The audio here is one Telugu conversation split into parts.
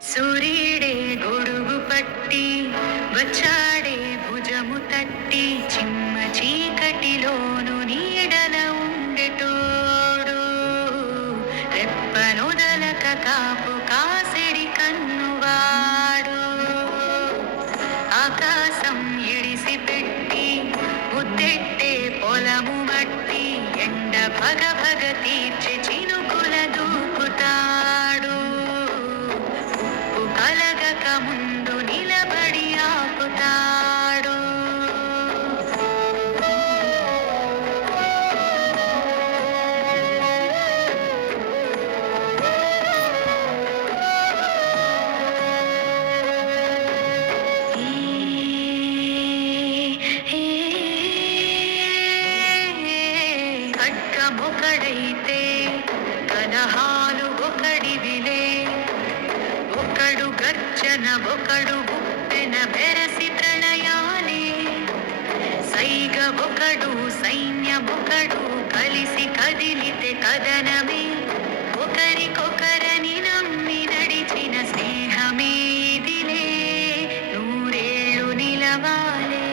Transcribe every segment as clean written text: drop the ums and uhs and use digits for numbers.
సూర్యుడే గొడుగు పట్టి వచ్చాడే భుజము తట్టి చిమ్మ చీకటిలోను నీడన ఉండెటోడు రెప్పనొదలక కాపు కాసిడి కన్నువాడు ఆకాశం ఇడిసి పెట్టి ముద్దెట్టే పొలము మట్టి ఎండ భగ భగ తీర్చి చినుకుల దూకుతాడు కలగక ముందు నిలబడి ఆపుతాడు ఖడ్గమొకడైతే కలహాలు ఒకడివిలే ఒకడు గర్జన ఒకడు గుప్పెన బెరసి ప్రణయాలే సైగ ఒకడు సైన్యమొకడు కలిసి కదిలితే కదనమే ఒకరికొకరని నమ్మి నడిచిన స్నేహమే ఇదిలే నూరేళ్ళు నిలవాలే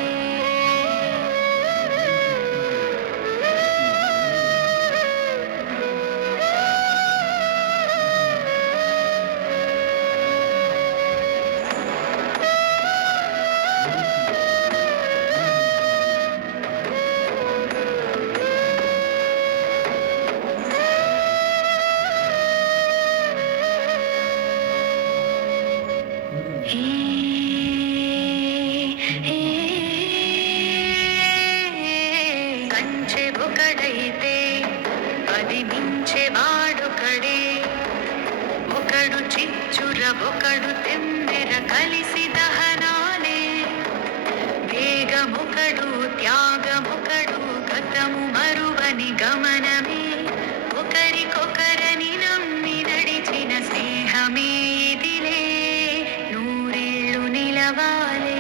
కంచె ఒకడైతే అది మించెవాడొకడే ఒకడు చిచ్చుర ఒకడు తెమ్మెర కలిసి దహనాలే వేగమొకడు త్యాగమొకడు గతము మరువని గమనమే ఒకరికొకరని నమ్మి నడిచిన స్నేహమే ఇదిలే నూరేళ్ళు నిలవాలే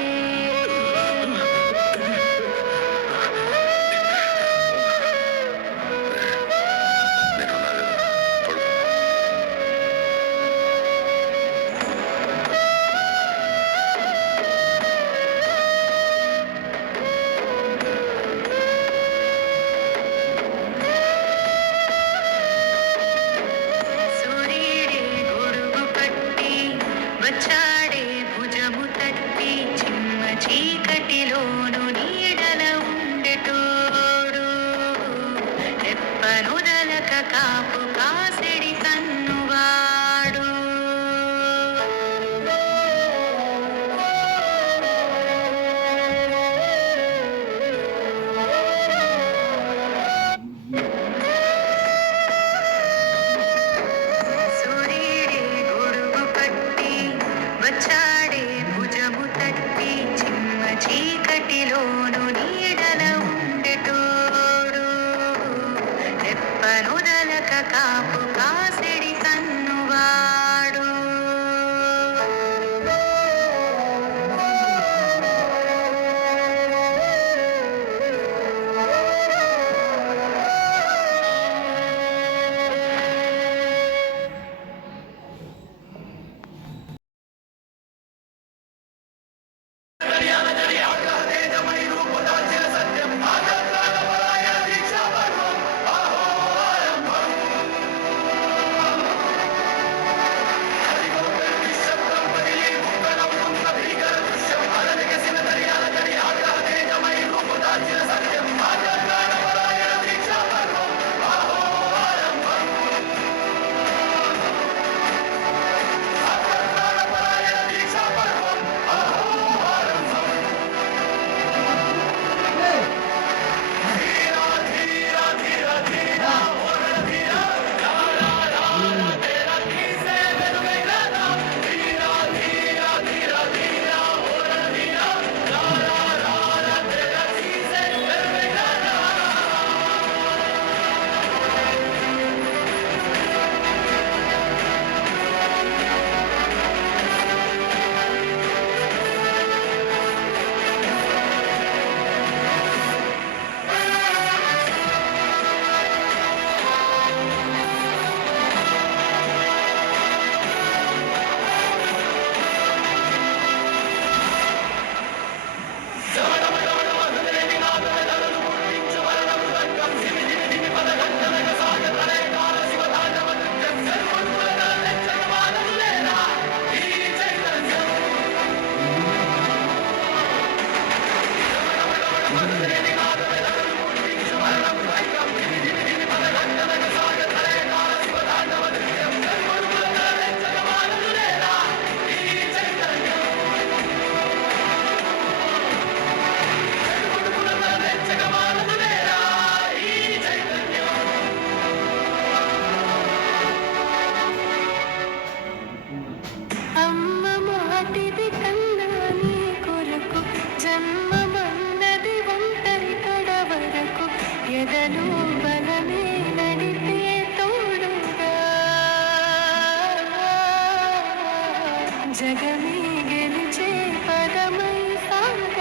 జగమే గెలిచే పదమై సాగే